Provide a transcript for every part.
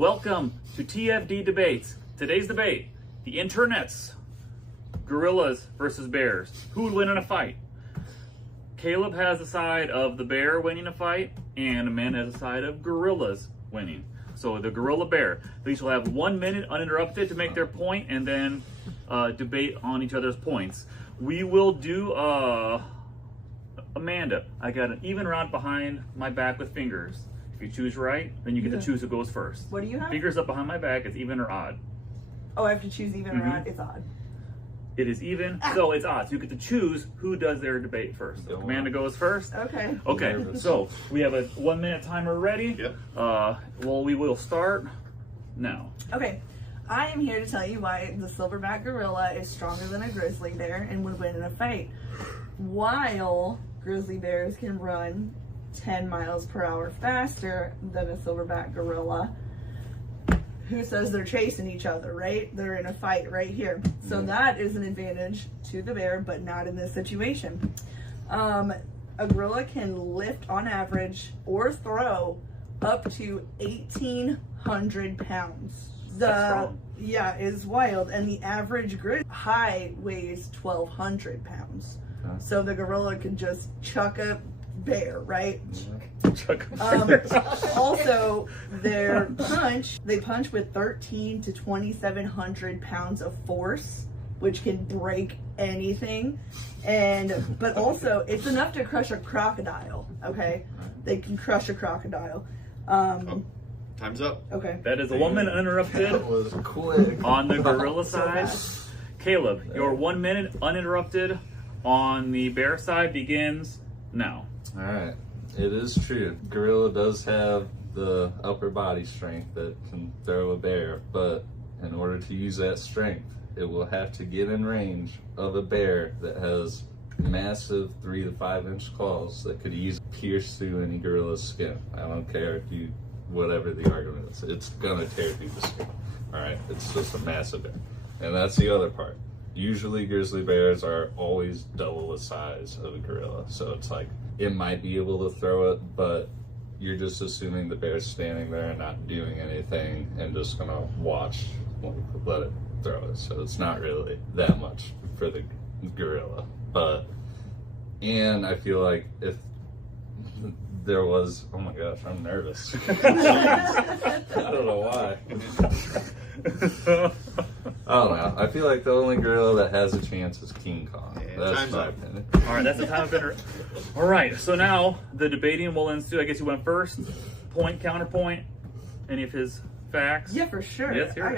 Welcome to TFD Debates. Today's debate, the internets, gorillas versus bears. Who would win in a fight? Caleb has the side of the bear winning a fight, and Amanda has the side of gorillas winning. So the gorilla bear. They each will have 1 minute uninterrupted to make their point and then debate on each other's points. We will do Amanda. I got an even round behind my back with fingers. If you choose right, then you get to choose who goes first. What do you have? Fingers up behind my back, it's even or odd. Oh, I have to choose even or odd? It's odd. It is even, so it's odd. So you get to choose who does their debate first. So Amanda goes first. Okay. Okay, so we have a 1 minute timer ready. Yep. Well, we will start now. Okay. I am here to tell you why the silverback gorilla is stronger than a grizzly bear and would win in a fight. While grizzly bears can run 10 miles per hour faster than a silverback gorilla, who says they're chasing each other, right? They're in a fight right here. So that is an advantage to the bear, but not in this situation. A gorilla can lift on average or throw up to 1,800 pounds. Yeah, is wild. And the average high weighs 1,200 pounds. So the gorilla can just chuck a bear, right? Also, they punch with 1,300 to 2,700 pounds of force, which can break anything. But also, it's enough to crush a crocodile. Okay, they can crush a crocodile. Time's up. Okay. That is a 1 minute uninterrupted. That was quick. On the gorilla side. Caleb, your 1 minute uninterrupted on the bear side begins now. All right. It is true. Gorilla does have the upper body strength that can throw a bear, but in order to use that strength, it will have to get in range of a bear that has massive 3 to 5 inch claws that could easily pierce through any gorilla's skin. I don't care if you, whatever the argument is, it's gonna tear through the skin. All right, it's just a massive bear. And that's the other part. Usually grizzly bears are always double the size of a gorilla. So it's like, it might be able to throw it, but you're just assuming the bear's standing there and not doing anything and just gonna watch, let it throw it. So it's not really that much for the gorilla. And I feel like if there was, oh my gosh, I'm nervous. I don't know why. I don't know. I feel like the only gorilla that has a chance is King Kong. That's my opinion. All right, that's the time of All right, so now the debating will ensue. I guess you went first. Point, counterpoint, any of his facts? Yeah, for sure. Yes, I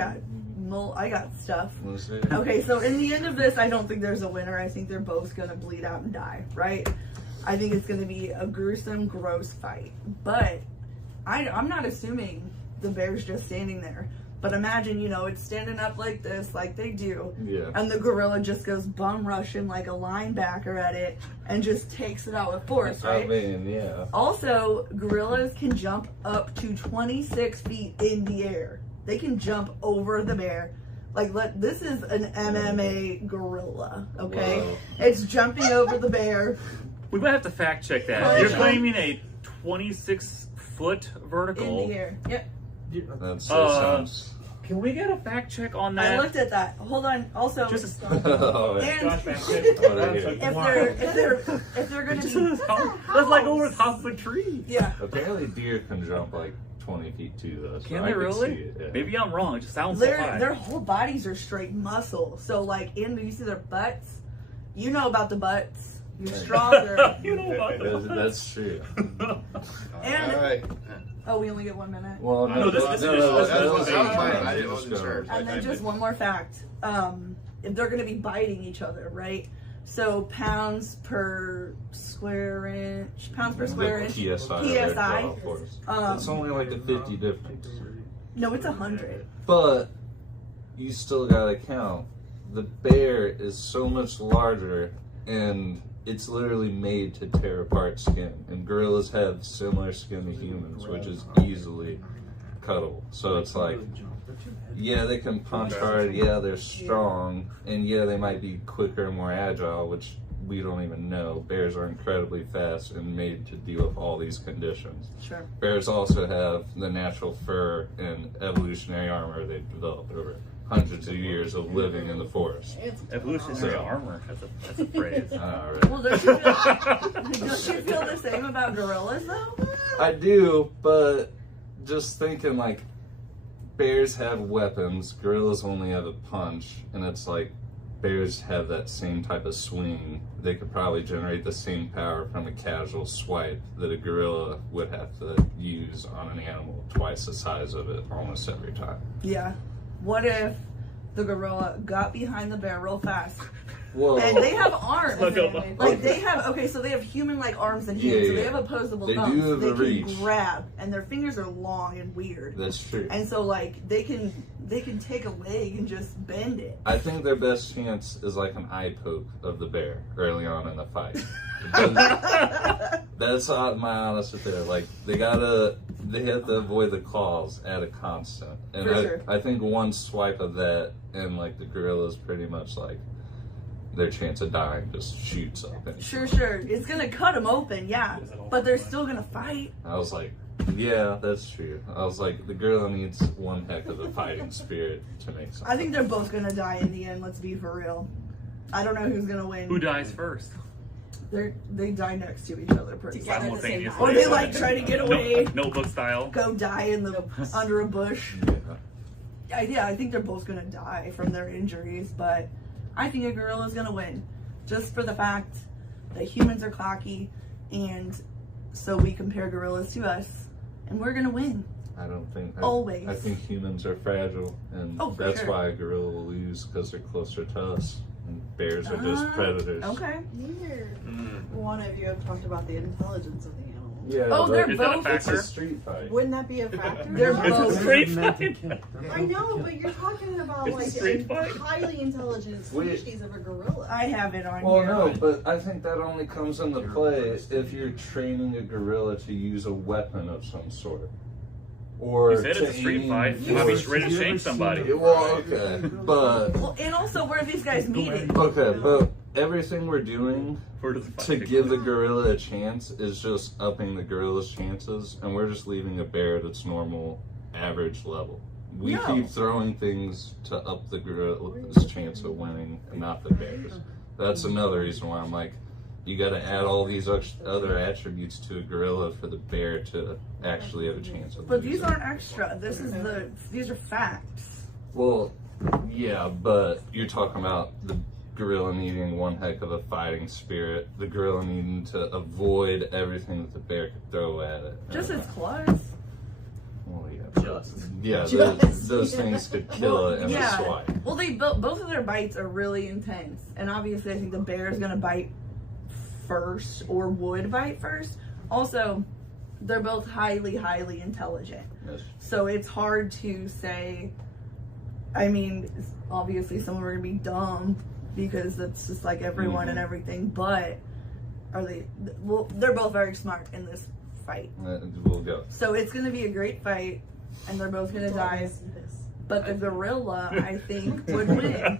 got stuff. Let's see. Okay, so in the end of this, I don't think there's a winner. I think they're both gonna bleed out and die, right? I think it's gonna be a gruesome, gross fight. But I'm not assuming the bear's just standing there. But imagine, it's standing up like this, like they do. Yeah. And the gorilla just goes bum rushing like a linebacker at it and just takes it out with force, right? I mean, yeah. Also, gorillas can jump up to 26 feet in the air. They can jump over the bear. This is an MMA gorilla, okay? Whoa. It's jumping over the bear. We might have to fact check that. You're claiming a 26-foot vertical. In the air. Yep. That sounds... Can we get a fact check on that? I looked at that. Hold on. Also, Just Oh, yeah. and if they're gonna be, that's like over the top of a tree. yeah. Apparently deer can jump like 20 feet too, though. So Can I they could really? see it, yeah. Maybe I'm wrong. It just sounds so high. Their whole bodies are straight muscle. So you see their butts. You know about the butts. You're stronger. You know about that. That's true. And All right. oh, we only get 1 minute. Well, No, this that was fine. I wasn't sure. And then just one more fact. If they're gonna be biting each other, right? So pounds per square inch. PSI. Of course. It's only like a 50 difference. No, it's 100. But you still gotta count. The bear is so much larger, and it's literally made to tear apart skin. And gorillas have similar skin to humans, which is easily cuttable. So it's like, yeah, they can punch hard, yeah, they're strong, and yeah, they might be quicker and more agile, which we don't even know. Bears are incredibly fast and made to deal with all these conditions. Sure. Bears also have the natural fur and evolutionary armor they've developed over hundreds of years of living in the forest. Evolutionary armor. That's a phrase. Alright. Well, don't you feel the same about gorillas though? I do, but just thinking like bears have weapons, gorillas only have a punch, and it's like bears have that same type of swing. They could probably generate the same power from a casual swipe that a gorilla would have to use on an animal twice the size of it almost every time. Yeah. What if the gorilla got behind the bear real fast? Whoa. And they have arms. Okay. Like they have, okay, so they have human-like arms and hands, so they have opposable They thumbs. do have They the can reach. grab, and their fingers are long and weird. That's true. And so like they can take a leg and just bend it. I think their best chance is like an eye poke of the bear early on in the fight. That's my honest opinion. Like they have to avoid the claws at a constant. And For sure. I think one swipe of that and like the gorilla's pretty much like their chance of dying just shoots up. Sure. It's gonna cut them open, yeah. But they're still gonna fight. I was like, yeah, that's true. I was like, the gorilla needs one heck of a fighting spirit to make something. I think they're both gonna die in the end, let's be for real. I don't know who's gonna win. Who dies first? They die next to each other pretty much. Simultaneously. Or they like try to get away, Notebook style. go die in the under a bush. Yeah, I think they're both gonna die from their injuries, but I think a gorilla's gonna win. Just for the fact that humans are cocky, and so we compare gorillas to us, and we're gonna win. I don't think. Always. I think humans are fragile, and Oh, for that's sure. why a gorilla will lose because they're closer to us. And bears are just predators. Okay. Neither one of you have talked about the intelligence of the animal. Yeah. Oh, but they're Is that a both. it's factor? a street fight. Wouldn't that be a factor? They're It's a both. street fight. I know, but you're talking about It's a like street a fight. highly intelligent species of a gorilla. I have it on Well, here. no, but I think that only comes into play if you're training a gorilla to use a weapon of some sort. Or You said it's a to street aim fight. You for- might be ready to shank somebody. Well, okay, but Well, and also, where are these guys meeting? okay, but everything we're doing Where does the fight to take give the place? gorilla a chance is just upping the gorilla's chances, and we're just leaving a bear at its normal average level. We No. keep throwing things to up the gorilla's chance of winning, and not the bears. That's another reason why I'm like, you got to add all these other attributes to a gorilla for the bear to actually have a chance of But these losing. aren't extra. These are facts. Well, yeah, but you're talking about the gorilla needing one heck of a fighting spirit, the gorilla needing to avoid everything that the bear could throw at it. Just And, as close. well, yeah, Just. yeah, Just, those yeah. things could kill it in Yeah. a swipe. Well, both of their bites are really intense, and obviously, I think the bear is gonna bite first, or would bite first. Also, they're both highly intelligent, Yes. so it's hard to say. I mean, obviously, some of them are gonna be dumb because that's just like everyone and everything. But are they? Well, they're both very smart in this fight, We'll go. so it's gonna be a great fight, and they're both gonna die. But the gorilla, I think, would win.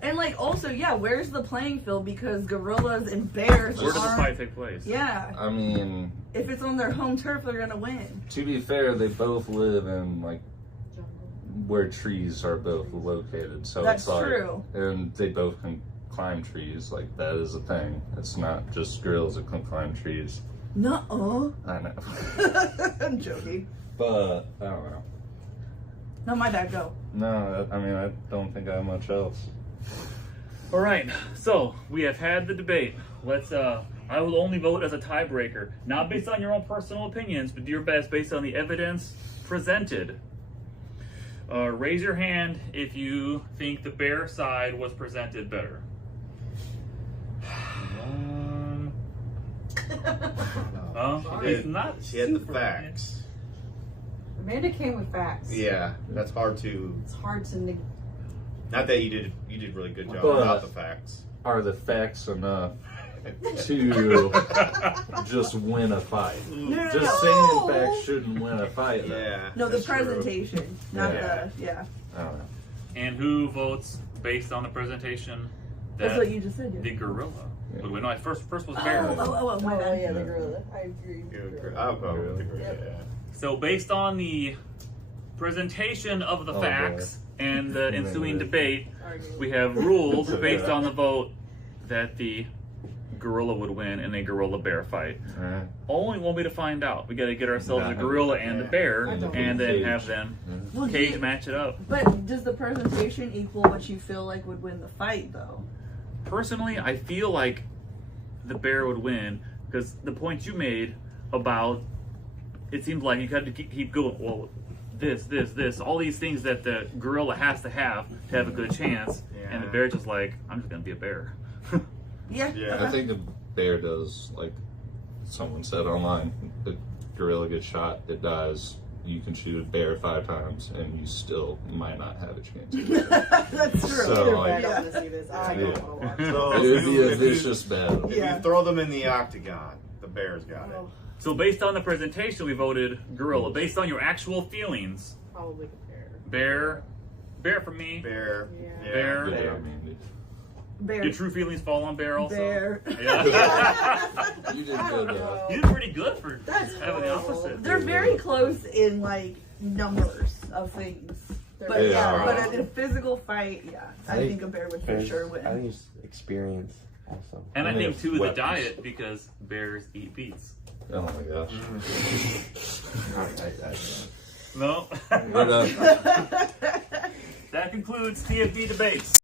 And like, also, yeah, where's the playing field? Because gorillas and bears Where does the are. fight take place? Yeah, I mean, if it's on their home turf, they're gonna win. to be fair, they both live in like where trees are both located, so That's it's like, true. and they both can climb trees. Like that is a thing. It's not just gorillas that can climb trees. Nuh-uh. I know, I'm joking. but I don't know. No, my bad. Go. No, I mean I don't think I have much else. All right, so we have had the debate. Let's. I will only vote as a tiebreaker, not based on your own personal opinions, but do your best based on the evidence presented. Raise your hand if you think the bear side was presented better. It's not. She had the super- facts. Amanda came with facts. Yeah, that's hard to. It's hard to Not that you did a really good job But- without the facts. Are the facts enough to just win a fight? No. Just saying facts shouldn't win a fight. though. Yeah. No, the that's true. presentation, not Yeah. the. Yeah, I don't know. And who votes based on the presentation? that's That what you just said. the Yeah. gorilla. Yeah. But no, first was Oh, bear. my bad. yeah, the gorilla. I agree. I'll go with the gorilla. Yep. Yeah. So based on the presentation of the Oh, facts and the ensuing Boy. debate, we have ruled based on the vote that the gorilla would win in a gorilla bear fight. Alright. Only one way to find out. We got to get ourselves a Yeah. gorilla and a bear, I don't and then cage. have them Well, cage yeah, match it up. but does the presentation equal what you feel like would win the fight, though? Personally, I feel like the bear would win because the point you made about it seemed like you had to keep going. Well, this, all these things that the gorilla has to have a good chance, and the Yeah. bear just like, I'm just gonna be a bear. Yeah. Yeah. I think the bear does, like someone said online, the gorilla gets shot, it dies. You can shoot a bear 5 times and you still might not have a chance. That's true. So, Either way, like- I don't want to see this. I Yeah. don't want to watch. So It would be a if you- vicious battle. If Yeah. you throw them in the octagon, the bear's got it. Oh, So based on the presentation, we voted gorilla. Based on your actual feelings, probably compare. bear for me. Bear. Yeah. Bear. Good job, Mandy. Bear. Your true feelings fall on bear also. Bear. Yeah. You did I don't good though. know. You did pretty good for That's having the horrible. opposite. They're very close in like numbers of things. But They yeah, are. but in a physical fight, yeah, I think think a bear would for Bears- sure I win. think it's experience also. And I think too the weapons. diet because bears eat beets. Oh my gosh. No. We're done. That concludes TFD Debates.